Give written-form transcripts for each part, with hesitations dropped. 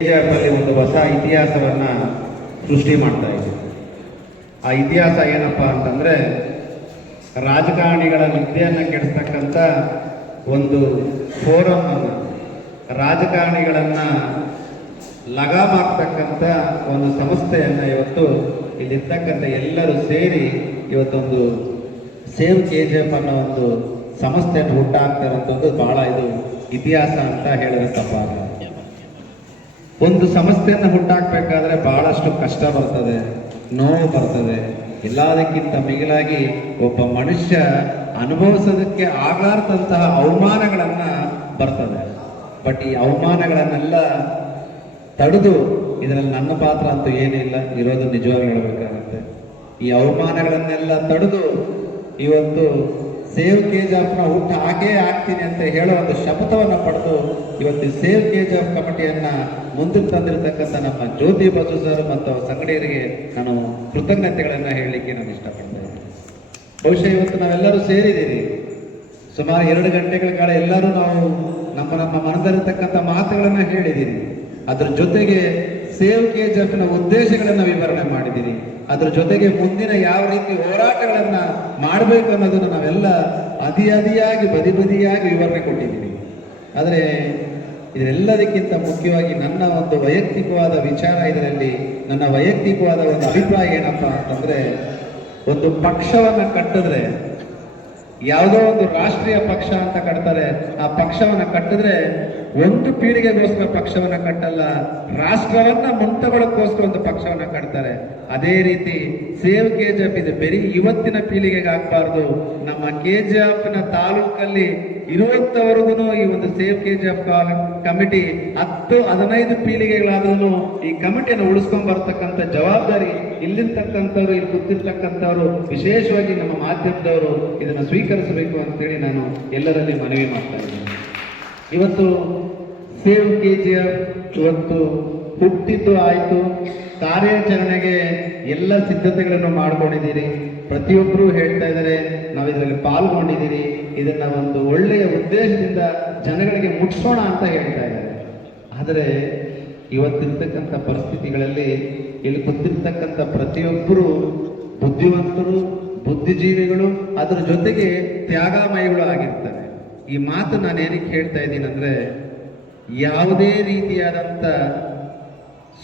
KGF ಒಂದು ಹೊಸ ಇತಿಹಾಸವನ್ನ ಸೃಷ್ಟಿ ಮಾಡ್ತಾ ಇದೆ. ಆ ಇತಿಹಾಸ ಏನಪ್ಪಾ ಅಂತಂದ್ರೆ ರಾಜಕಾರಣಿಗಳ ನಿದ್ದೆಯನ್ನು ಕೆಡಿಸ್ತಕ್ಕಂಥ ಒಂದು ಫೋರಮ್ ಅನ್ನು, ರಾಜಕಾರಣಿಗಳನ್ನ ಲಗಾಮಾಕ್ತಕ್ಕಂಥ ಒಂದು ಸಂಸ್ಥೆಯನ್ನು ಇವತ್ತು ಇಲ್ಲಿರ್ತಕ್ಕಂಥ ಎಲ್ಲರೂ ಸೇರಿ ಇವತ್ತೊಂದು ಸೇವ್ KGF ಅನ್ನೋ ಒಂದು ಸಂಸ್ಥೆಯನ್ನು ಹುಟ್ಟಾಕ್ತಾರಂಥದ್ದು ಬಹಳ ಇದು ಇತಿಹಾಸ ಅಂತ ಹೇಳಿದ್ರೆ ತಪ್ಪಾಗಲ್ಲ. ಒಂದು ಸಂಸ್ಥೆಯನ್ನು ಹುಟ್ಟಾಕ್ಬೇಕಾದ್ರೆ ಬಹಳಷ್ಟು ಕಷ್ಟ ಬರ್ತದೆ, ನೋವು ಬರ್ತದೆ. ಎಲ್ಲದಕ್ಕಿಂತ ಮಿಗಿಲಾಗಿ ಒಬ್ಬ ಮನುಷ್ಯ ಅನುಭವಿಸೋದಕ್ಕೆ ಆಗಲಾರ್ದಂತಹ ಅವಮಾನಗಳನ್ನ ಬರ್ತದೆ. ಬಟ್ ಈ ಅವಮಾನಗಳನ್ನೆಲ್ಲ ತಡೆದು, ಇದರಲ್ಲಿ ನನ್ನ ಪಾತ್ರ ಅಂತೂ ಏನಿಲ್ಲ, ಇರೋದು ನಿಜವಾಗಿ ಹೇಳಬೇಕಾಗುತ್ತೆ. ಈ ಅವಮಾನಗಳನ್ನೆಲ್ಲ ತಡೆದು ಇವತ್ತು ಸೇವ್ KGFನ ಹುಟ್ಟು ಹಾಗೇ ಆಗ್ತೀನಿ ಅಂತ ಹೇಳೋ ಒಂದು ಶಪಥವನ್ನು ಪಡೆದು ಇವತ್ತು ಸೇವ್ KGF ಕಮಿಟಿಯನ್ನ ಮುಂದಕ್ಕೆ ತಂದಿರತಕ್ಕಂಥ ನಮ್ಮ ಜ್ಯೋತಿ ಬಸು ಸರ್ ಮತ್ತು ಸಂಗಡಿಯರಿಗೆ ನಾನು ಕೃತಜ್ಞತೆಗಳನ್ನು ಹೇಳಲಿಕ್ಕೆ ನಾನು ಇಷ್ಟಪಡ್ತೇನೆ. ಬಹುಶಃ ಇವತ್ತು ನಾವೆಲ್ಲರೂ ಸೇರಿದ್ದೀರಿ, ಸುಮಾರು 2 ಗಂಟೆಗಳ ಕಾಲ ಎಲ್ಲರೂ ನಾವು ನಮ್ಮ ಮನದಲ್ಲಿರ್ತಕ್ಕಂಥ ಮಾತುಗಳನ್ನು ಹೇಳಿದ್ದೀರಿ. ಅದ್ರ ಜೊತೆಗೆ ಸೇವ್ KGFನ ಉದ್ದೇಶಗಳನ್ನು ವಿವರಣೆ ಮಾಡಿದ್ದೀರಿ. ಅದ್ರ ಜೊತೆಗೆ ಮುಂದಿನ ಯಾವ ರೀತಿ ಹೋರಾಟಗಳನ್ನ ಮಾಡಬೇಕು ಅನ್ನೋದನ್ನು ನಾವೆಲ್ಲ ಅದಿಯಾಗಿ ಬದಿಯಾಗಿ ವಿವರಣೆ ಕೊಟ್ಟಿದ್ದೀವಿ. ಆದರೆ ಇದೆಲ್ಲದಕ್ಕಿಂತ ಮುಖ್ಯವಾಗಿ ನನ್ನ ಒಂದು ವೈಯಕ್ತಿಕವಾದ ವಿಚಾರ, ಇದರಲ್ಲಿ ನನ್ನ ವೈಯಕ್ತಿಕವಾದ ಒಂದು ಅಭಿಪ್ರಾಯ ಏನಪ್ಪಾ ಅಂತಂದ್ರೆ, ಒಂದು ಪಕ್ಷವನ್ನ ಕಟ್ಟಿದ್ರೆ, ಯಾವುದೋ ಒಂದು ರಾಷ್ಟ್ರೀಯ ಪಕ್ಷ ಅಂತ ಕಟ್ತಾರೆ, ಆ ಪಕ್ಷವನ್ನ ಕಟ್ಟಿದ್ರೆ ಒಂದು ಪೀಳಿಗೆಗೋಸ್ಕರ ಪಕ್ಷವನ್ನ ಕಟ್ಟಲ್ಲ, ರಾಷ್ಟ್ರವನ್ನ ಮುಂತಗೊಳ್ಳೋಕ್ಕೋಸ್ಕರ ಒಂದು ಪಕ್ಷವನ್ನ ಕಟ್ತಾರೆ. ಅದೇ ರೀತಿ ಸೇವ್ KGF ಇದು ಬರೀ ಇವತ್ತಿನ ಪೀಳಿಗೆಗೆ ಆಗ್ಬಾರ್ದು, ನಮ್ಮ KGFನ ತಾಲೂಕಲ್ಲಿ ಇರುವಂತವರೆಗೂ ಈ ಒಂದು ಸೇವ್ KGF ಕಮಿಟಿ 10-15 ಪೀಳಿಗೆಗಳಾದ್ರೂ ಈ ಕಮಿಟಿಯನ್ನು ಉಳಿಸ್ಕೊಂಡ್ ಬರ್ತಕ್ಕಂಥ ಜವಾಬ್ದಾರಿ ಇಲ್ಲಿರ್ತಕ್ಕಂಥವ್ರು, ಇಲ್ಲಿ ಕೂತಿರ್ತಕ್ಕಂಥವ್ರು, ವಿಶೇಷವಾಗಿ ನಮ್ಮ ಮಾಧ್ಯಮದವರು ಇದನ್ನು ಸ್ವೀಕರಿಸಬೇಕು ಅಂತೇಳಿ ನಾನು ಎಲ್ಲರಲ್ಲಿ ಮನವಿ ಮಾಡ್ತಾ ಇದ್ದೀನಿ. ಇವತ್ತು ಸೇವ್ KGF ಇವತ್ತು ಹುಟ್ಟಿದ್ದು ಆಯಿತು, ಕಾರ್ಯಾಚರಣೆಗೆ ಎಲ್ಲ ಸಿದ್ಧತೆಗಳನ್ನು ಮಾಡ್ಕೊಂಡಿದ್ದೀರಿ. ಪ್ರತಿಯೊಬ್ಬರು ಹೇಳ್ತಾ ಇದ್ದಾರೆ ನಾವು ಇದರಲ್ಲಿ ಪಾಲ್ಗೊಂಡಿದ್ದೀರಿ, ಇದನ್ನ ಒಂದು ಒಳ್ಳೆಯ ಉದ್ದೇಶದಿಂದ ಜನಗಳಿಗೆ ಮುಟ್ಸೋಣ ಅಂತ ಹೇಳ್ತಾ ಇದ್ದಾರೆ. ಆದರೆ ಇವತ್ತಿರ್ತಕ್ಕಂಥ ಪರಿಸ್ಥಿತಿಗಳಲ್ಲಿ ಇಲ್ಲಿ ಗೊತ್ತಿರ್ತಕ್ಕಂಥ ಪ್ರತಿಯೊಬ್ಬರು ಬುದ್ಧಿವಂತರು, ಬುದ್ಧಿಜೀವಿಗಳು, ಅದರ ಜೊತೆಗೆ ತ್ಯಾಗಮಯಿಗಳು ಆಗಿರ್ತಾರೆ. ಈ ಮಾತು ನಾನು ಏನಕ್ಕೆ ಹೇಳ್ತಾ ಇದ್ದೀನಿ ಅಂದ್ರೆ, ಯಾವುದೇ ರೀತಿಯಾದಂಥ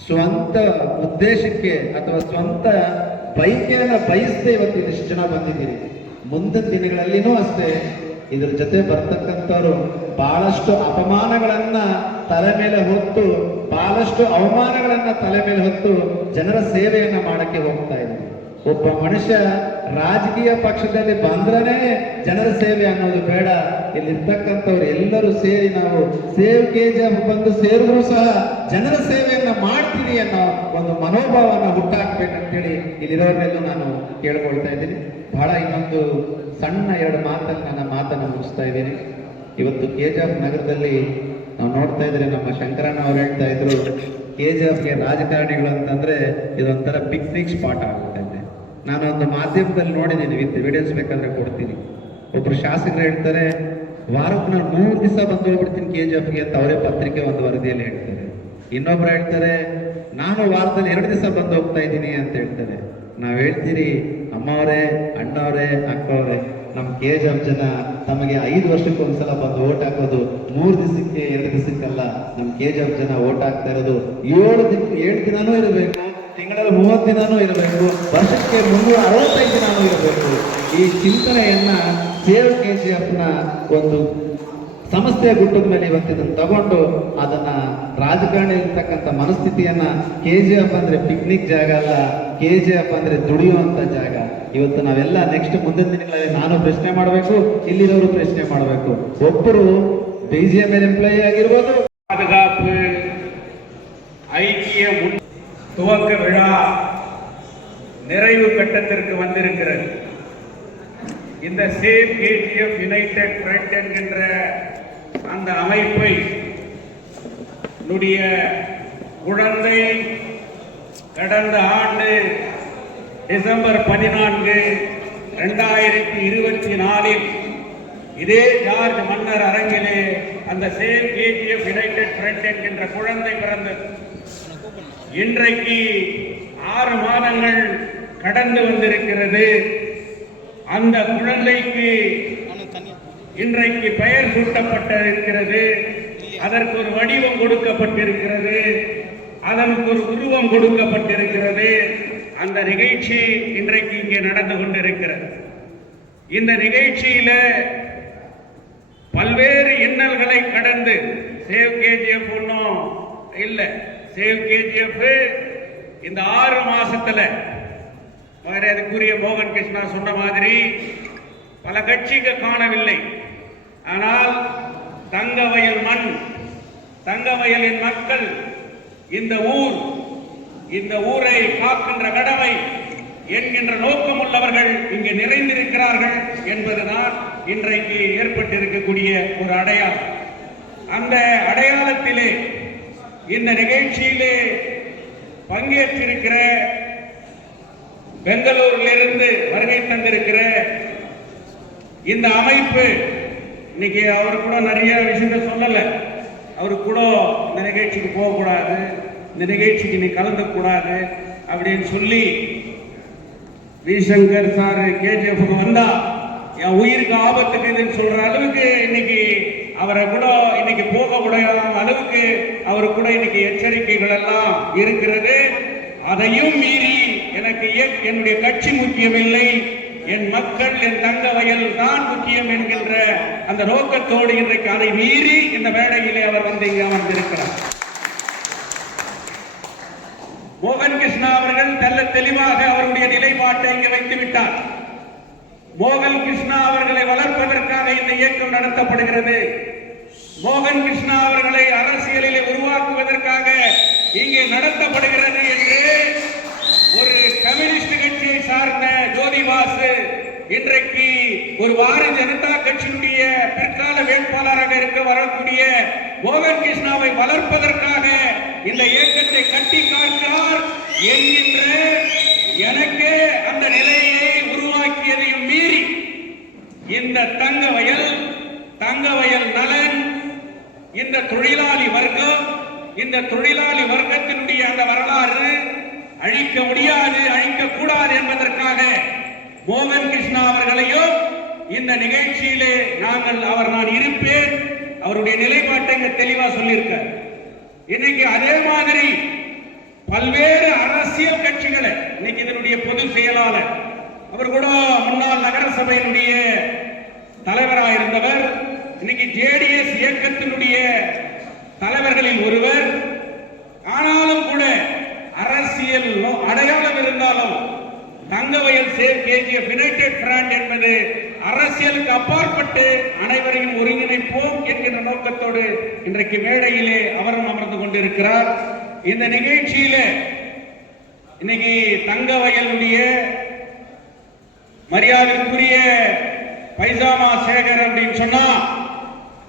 ಸ್ವಂತ ಉದ್ದೇಶಕ್ಕೆ ಅಥವಾ ಸ್ವಂತ ಬಯಕೆಯನ್ನು ಬಯಸದೆ ಇವತ್ತು ಇದಿಷ್ಟು ಜನ ಬಂದಿದ್ದೀರಿ. ಮುಂದಿನ ದಿನಗಳಲ್ಲಿನೂ ಅಷ್ಟೇ ಇದ್ರ ಜೊತೆ ಬರ್ತಕ್ಕಂಥವ್ರು ಬಹಳಷ್ಟು ಅಪಮಾನಗಳನ್ನ ತಲೆ ಮೇಲೆ ಹೊತ್ತು, ಬಹಳಷ್ಟು ಅವಮಾನಗಳನ್ನ ತಲೆ ಮೇಲೆ ಹೊತ್ತು ಜನರ ಸೇವೆಯನ್ನ ಮಾಡಕ್ಕೆ ಹೋಗ್ತಾ ಇದ್ದಾರೆ. ಒಬ್ಬ ಮನುಷ್ಯ ರಾಜಕೀಯ ಪಕ್ಷದಲ್ಲಿ ಬಂದ್ರೇ ಜನರ ಸೇವೆ ಅನ್ನೋದು ಬೇಡ. ಇಲ್ಲಿರ್ತಕ್ಕಂಥವ್ರು ಎಲ್ಲರೂ ಸೇರಿ ನಾವು ಸೇವ್ KGF ಬಂದು ಸೇರಿದ್ರು ಸಹ ಜನರ ಸೇವೆಯನ್ನ ಮಾಡ್ತೀನಿ ಅನ್ನೋ ಒಂದು ಮನೋಭಾವನ ಹುಟ್ಟಾಕ್ಬೇಕಂತೇಳಿ ಇಲ್ಲಿರೋರ್ನೆಲ್ಲೂ ನಾನು ಕೇಳ್ಕೊಳ್ತಾ ಇದ್ದೀನಿ. ಬಹಳ ಇನ್ನೊಂದು ಸಣ್ಣ 2 ಮಾತಲ್ಲಿ ನನ್ನ ಮಾತನ್ನು ಮುಗಿಸ್ತಾ ಇದ್ದೀನಿ. ಇವತ್ತು KGF ನಗರದಲ್ಲಿ ನಾವು ನೋಡ್ತಾ ಇದ್ರೆ ನಮ್ಮ ಶಂಕರಣ್ಣ ಅವ್ರು ಹೇಳ್ತಾ ಇದ್ರು, KGFಗೆ ರಾಜಕಾರಣಿಗಳು ಅಂತಂದ್ರೆ ಇದೊಂಥರ ಪಿಕ್ನಿಕ್ ಸ್ಪಾಟ್ ಆಗ್ಬಿಟ್ಟೈತೆ. ನಾನು ಒಂದು ಮಾಧ್ಯಮದಲ್ಲಿ ನೋಡಿದ್ದೀನಿ, ವಿತ್ ಎವಿಡೆನ್ಸ್ ಬೇಕಾದ್ರೆ ಕೊಡ್ತೀನಿ. ಒಬ್ರು ಶಾಸಕರು ಹೇಳ್ತಾರೆ, ವಾರಕ್ಕೆ ನಾನು 3 ದಿವಸ ಬಂದು ಹೋಗ್ಬಿಡ್ತೀನಿ KGFಗೆ ಅಂತ ಅವರೇ ಪತ್ರಿಕೆ ಒಂದು ವರದಿಯಲ್ಲಿ ಹೇಳ್ತಾರೆ. ಇನ್ನೊಬ್ರು ಹೇಳ್ತಾರೆ, ನಾನು ವಾರದಲ್ಲಿ 2 ದಿವಸ ಬಂದು ಹೋಗ್ತಾ ಇದ್ದೀನಿ ಅಂತ ಹೇಳ್ತಾರೆ. ನಾವ್ ಹೇಳ್ತೀರಿ, ಅಮ್ಮವರೇ, ಅಣ್ಣವರೇ, ಅಕ್ಕವರೇ, ನಮ್ಮ KGF ಜನ ತಮಗೆ 5 ವರ್ಷಕ್ಕೆ ಒಂದ್ಸಲ ಬಂದು ಓಟ್ ಹಾಕೋದು, 3 ದಿವಸಕ್ಕೆ 2 ದಿವಸಕ್ಕಲ್ಲ. ನಮ್ಮ KGF ಜನ ಓಟ್ ಹಾಕ್ತಾ ಇರೋದು 7 ದಿನನೂ ಇರಬೇಕು, ತಿಂಗಳಲ್ಲಿ 30 ದಿನನೂ ಇರಬೇಕು, ವರ್ಷಕ್ಕೆ 365 ದಿನನೂ ಇರಬೇಕು. ಈ ಚಿಂತನೆಯನ್ನ ಸೇವ್ KGFನ ಒಂದು ಸಂಸ್ಥೆಯ ಗುಟ್ಟದ ಮೇಲೆ ಇವತ್ತಿನ ತಗೊಂಡು ಅದನ್ನ ರಾಜಕಾರಣಿ ಇರ್ತಕ್ಕಂಥ ಮನಸ್ಥಿತಿಯನ್ನ, KGF ಅಂದ್ರೆ ಪಿಕ್ನಿಕ್ ಜಾಗ ಅಲ್ಲ, KGF ಅಂದ್ರೆ ದುಡಿಯುವಂತ ಜಾಗ. ಇವತ್ತು ನಾವೆಲ್ಲ ನೆಕ್ಸ್ಟ್ ಮುಂದಿನ ದಿನಗಳಲ್ಲಿ ನಾನು ಪ್ರಶ್ನೆ ಮಾಡಬೇಕು, ಇಲ್ಲಿರೋರು ಪ್ರಶ್ನೆ ಮಾಡಬೇಕು. ಒಬ್ಬರು BGML ಎಂಪ್ಲಾಯಿ ಆಗಿರ್ಬೋದು, பாதுகாப்பு ஐக்கிய துவக்க விழா நிறைவு கட்டத்திற்கு வந்திருக்கிறது. இந்த சேவ் KGF யுனைடெட் ஃப்ரண்ட் என்கின்ற அந்த அமைப்பை குழந்தை கடந்த ஆண்டு டிசம்பர் 14, 2024 இதே ஜார்ஜ் மன்னர் அரங்கிலே அந்த சேவ் KGF யுனைடெட் ஃப்ரண்ட் என்கின்ற குழந்தை பிறந்த இன்றைக்கு 6 மாதங்கள் கடந்து வந்திருக்கிறது. அந்த குழந்தைக்கு இன்றைக்கு பெயர் சூட்டப்பட்டிருக்கிறது. அதற்கு ஒரு வடிவம் கொடுக்கப்பட்டிருக்கிறது. அதற்கு ஒரு உருவம் கொடுக்கப்பட்டிருக்கிறது. அந்த நிகழ்ச்சி இன்றைக்கு இங்கே நடந்து கொண்டிருக்கிறது. இந்த நிகழ்ச்சியில பல்வேறு இன்னல்களை கடந்து சேவ் கேஜிஎஃப் ஒன்றும் இல்லை. சேவ் கேஜிஎஃப் இந்த 6 மாசத்துல அதுக்குரிய மோகன் கிருஷ்ணா சொன்ன மாதிரி பல கட்சிக்கு காணவில்லை. ஆனால் தங்கவயல் மண், தங்கவயலின் மக்கள், இந்த ஊரை காக்கின்ற கடமை என்கின்ற நோக்கம் உள்ளவர்கள் இங்கே நிறைந்திருக்கிறார்கள் என்பதுதான் இன்றைக்கு ஏற்பட்டிருக்கக்கூடிய ஒரு அடையாளம். அந்த அடையாளத்திலே இந்த நிகழ்ச்சியிலே பங்கேற்றிருக்கிற பெங்களூரிலிருந்து வருகை தந்திருக்கிற இந்த அமைப்பு, இன்னைக்கு அவர் கூட நிறைய விஷயத்தை சொல்லல. அவரு கூட இந்த நிகழ்ச்சிக்கு போகக்கூடாது, இந்த நிகழ்ச்சிக்கு நீ கலந்து கூடாது அப்படின்னு சொல்லி ஸ்ரீசங்கர் சார் கேஜிஎஃப் வந்தா என் உயிருக்கு ஆபத்துக்குதுன்னு சொல்ற அளவுக்கு இன்னைக்கு அவரை கூட இன்னைக்கு போக முடியாத அளவுக்கு அவரு கூட இன்னைக்கு எச்சரிக்கைகள் எல்லாம் இருக்கிறது. அதையும் மீறி எனக்கு என்னுடைய கட்சி முக்கியமில்லை, என் மக்கள், என் தங்க வயல் தான் முக்கியம் என்கின்ற அந்த நோக்கத்தோடு இன்றைக்கு அதை மீறி இந்த மேடையிலே அவர் வந்து இங்கே அமர்ந்திருக்கிறார். மோகன் கிருஷ்ணா அவர்கள் தெல்ல தெளிவாக அவருடைய நிலைப்பாட்டை இங்கே வைத்து விட்டார். மோகன் கிருஷ்ணா அவர்களை வளர்ப்பதற்காக இந்த இயக்கம் நடத்தப்படுகிறது. மோகன் கிருஷ்ணா அவர்களை அரசியலிலே உருவாக்குவதற்காக இங்கே நடத்தப்படுகிறது என்று ஒரு கம்யூனிஸ்ட் கட்சியை சார்ந்த ஜோதிபாசு இன்றைக்கு ஒரு பாரதிய ஜனதா கட்சியினுடைய பிற்கால வேட்பாளராக இருக்க வரக்கூடிய மோகன் கிருஷ்ணாவை வளர்ப்பதற்காக இந்த இயக்கத்தை கட்டி காக்கிறார் என்கின்ற எனக்கு அந்த நிலையை உருவாக்கியதையும் மீறி இந்த தங்கவயல் நலன், இந்த தொழிலாளி வர்க்கம், இந்த தொழிலாளி வர்க்கத்தினுடைய அந்த வரலாறு அழிக்க முடியாது, அழிக்க கூடாது என்பதற்காக மோகன் கிருஷ்ணா அவர்களையும் இந்த நிகழ்ச்சியிலே நான் இருப்பேன், அவருடைய நிலைப்பாட்டை இங்க தெளிவா சொல்லியிருக்கார். இன்னைக்கு அதே மாதிரி பல்வேறு அரசியல் கட்சிகளை, இன்னைக்கு இதனுடைய பொதுச் செயலாளர் அவர் கூட முன்னாள் நகரசபையினுடைய தலைவராக இருந்தவர், இன்னைக்கு ஜேடிஎஸ் இயக்கத்தினுடைய தலைவர்களில் ஒருவர். ஆனாலும் கூட அரசியல் அடையாளம் இருந்தாலும் Thangavayal save KGF United front என்பது அரசியலுக்கு அப்பாற்பட்டு அனைவரையும் ஒருங்கிணைப்போம் என்கின்ற நோக்கத்தோடு இன்றைக்கு மேடையிலே அவரும் அமர்ந்து கொண்டிருக்கிறார். இந்த நிகழ்ச்சியில இன்னைக்கு தங்கவயலுடைய மரியாதைக்குரிய பைசாமா சேகர் அப்படின்னு சொன்னா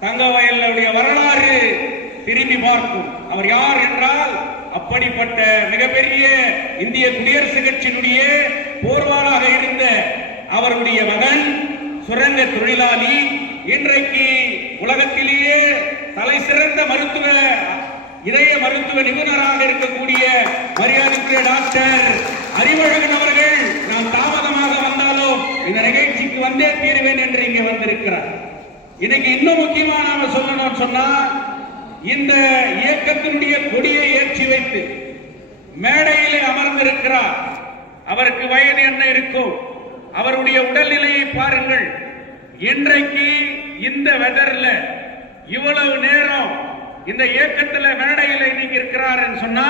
தங்கவயலுடைய வரலாறு திரும்பி பார்க்கும். அவர் யார் என்றால் அப்படிப்பட்ட மிகப்பெரிய இந்திய குடியரசு கட்சியினுடைய போர்வாளாக இருந்த அவருடைய மகன், சுரங்க தொழிலாளி, இன்றைக்கு உலகத்திலேயே தலை சிறந்த இதய மருத்துவ நிபுணராக இருக்கக்கூடிய மரியாதைக்குரிய டாக்டர் அறிவழகன் அவர்கள் நான் தாமதமாக வந்தாலும் இந்த நிகழ்ச்சிக்கு வந்தே தீருவேன் என்று இங்கே வந்திருக்கிறார். இன்னைக்கு இன்னும் முக்கியமா நாம சொல்லணும்னு சொன்னா, இந்த இயக்கத்தினுடைய கொடியை ஏற்றி வைத்து மேடையிலே அமர்ந்திருக்கிறார். அவருக்கு வயது என்ன இருக்கும்? அவருடைய உடல்நிலையை பாருங்கள். இன்றைக்கு இந்த வெதர்ல இவ்வளவு நேரம் இந்த இயக்கத்துல மேடையில இன்னைக்கு இருக்கிறார் சொன்னா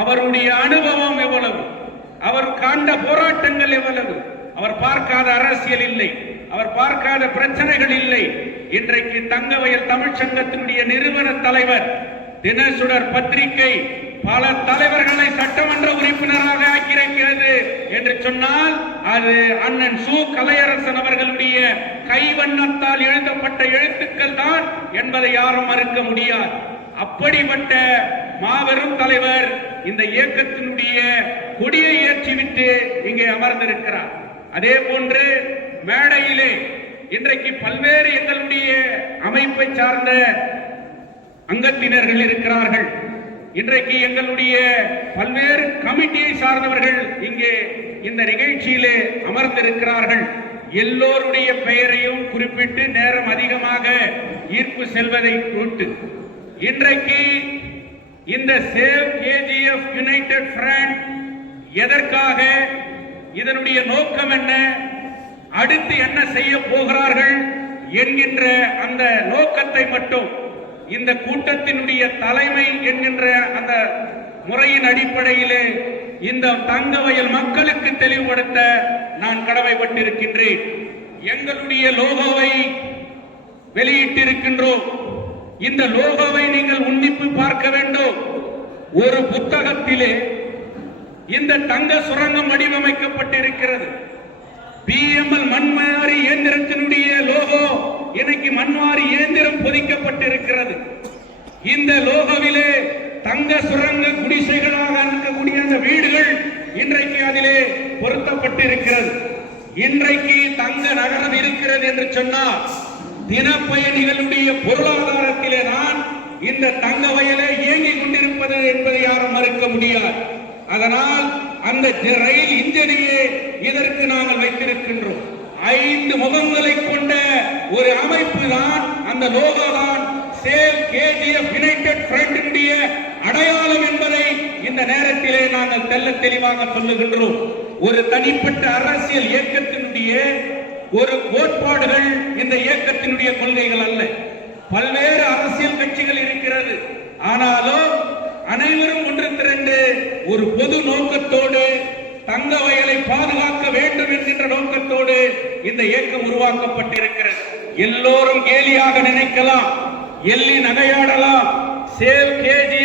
அவருடைய அனுபவம் எவ்வளவு, அவர் காண்ட போராட்டங்கள் எவ்வளவு, அவர் பார்க்காத அரசியல் இல்லை, அவர் பார்க்காத பிரச்சனைகள் இல்லை. இன்றைக்கு தங்கவயல் தமிழ் சங்கத்தினுடைய நிறுவன தலைவர், தினசுடர் பத்திரிகை பல தலைவர்களை சட்டமன்ற உறுப்பினராக ஆக்கியிருக்கிறது என்று சொன்னால் அது அண்ணன் சு கலையரசன் அவர்களுடைய கைவண்ணத்தால் எழுதப்பட்ட எழுத்துக்கள் தான் என்பதை யாரும் மறுக்க முடியாது. அப்படிப்பட்ட மாபெரும் தலைவர் இந்த இயக்கத்தினுடைய கொடியை ஏற்றிவிட்டு இங்கே அமர்ந்திருக்கிறார். அதே போன்று மேடையிலே இன்றைக்கு பல்வேறு எங்களுடைய அமைப்பை சார்ந்த அங்கத்தினர்கள் இருக்கிறார்கள். இன்றைக்கு எங்களுடைய பல்வேறு கமிட்டியை சார்ந்தவர்கள் இங்கே இந்த நிகழ்ச்சியிலே அமர்ந்திருக்கிறார்கள். எல்லோருடைய பெயரையும் குறிப்பிட்டு நேரம் அதிகமாக ஈர்ப்பு செல்வதை கூட்டு இன்றைக்கு இந்த சேவ் கேஜிஎஃப் யுனைடெட் ஃப்ரண்ட் எதற்காக, இதனுடைய நோக்கம் என்ன, அடுத்து என்ன செய்ய போகிறார்கள் என்கின்ற அந்த நோக்கத்தை மட்டும் இந்த கூட்டத்தினுடைய தலைமை என்கின்ற அந்த முறையின் அடிப்படையிலே இந்த தங்கவயல் மக்களுக்கு தெளிவுபடுத்த நான் கடமைப்பட்டிருக்கின்றேன். எங்களுடைய லோகோவை வெளியிட்டிருக்கின்றோம். இந்த லோகோவை நீங்கள் உன்னிப்பு பார்க்க வேண்டும். ஒரு புத்தகத்திலே இந்த தங்க சுரங்கம் வடிவமைக்கப்பட்டிருக்கிறது. பிஎம்எல் மண்மாரி இயந்திரத்தினுடைய லோகோ இன்னைக்கு மண்மாரி இயந்திரம் பொதிக்கப்பட்டிருக்கிறது. இந்த லோகோவிலே தங்க சுரங்க குடிசைகளாக இருக்கக்கூடிய அந்த வீடுகள் இன்றைக்கு அதிலே பொருத்தப்பட்டிருக்கிறது. இன்றைக்கு தங்க நகரம் இருக்கிறது என்று சொன்னால் தினப்பயணிகளுடைய பொருளாதாரத்திலே தான் இந்த தங்க வயலை இயங்கிக் கொண்டிருப்பது என்பதை யாரும் மறுக்க முடியாது. அதனால் அந்த ரயில் இன்ஜினையே இதற்கு நாங்கள் வைத்திருக்கின்றோம். 5 முகங்களை கொண்ட ஒரு அமைப்பு தான், அந்த லோகோ தான் சேவ் கேஜிஎஃப் யுனைடெட் ஃப்ரண்ட் அடையாளம் என்பதை இந்த நேரத்திலே நாங்கள் தெல்ல தெளிவாக சொல்லுகின்றோம். ஒரு தனிப்பட்ட அரசியல் இயக்கத்தினுடைய ஒரு கோட்பாடுகள் இந்த இயக்கத்தினுடைய கொள்கைகள் அல்ல. பல்வேறு அரசியல் கட்சிகள் இருக்கிறது. ஆனாலும் அனைவரும் ஒன்று திரண்டு ஒரு பொது நோக்கத்தோடு தங்க வயலை பாதுகாக்க வேண்டும் என்கின்ற நோக்கத்தோடு இந்த இயக்கம் உருவாக்கப்பட்டிருக்கிறது. எல்லோரும் கேலியாக நினைக்கலாம், எள்ளி நகையாடலாம். Save KGF